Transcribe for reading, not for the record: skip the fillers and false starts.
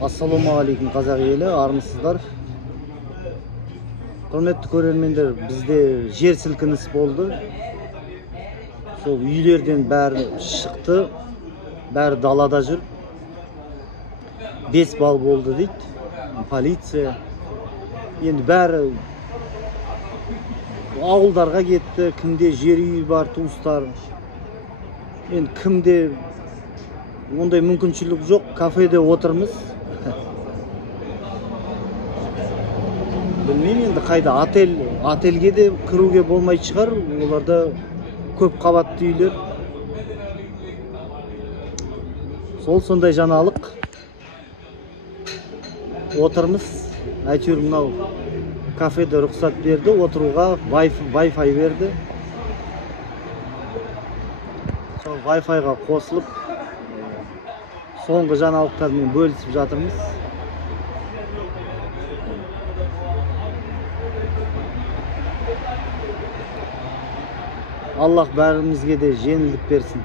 Assalamualaikum қазақ елі, армысыздар. Құрметті көрермендер, бізде жер сілкініс болды. Сол үйлерден бәрі шықты, бәрі далада жүр. 5 бал болды дейді полиция. Енді бәрі ауылдарға кетті, кімде жер үйі бар, туыстар. Енді кімде ондай мүмкіншілік жоқ, кафеде отырмыз. Білмеймін енді қайда, отельге де кіруге болмай шығар, оларда көп қабатты үйлер. Сондай жаңалық. Отырмыз, әйтеуір мынау кафеде рұқсат берді, отыруға Wi-Fi берді. Сол Wi-Fi-ға қосылып, соңғы жаңалықтармен бөлісіп жатырмыз. Аллах бәрімізге де жеңілдік берсін.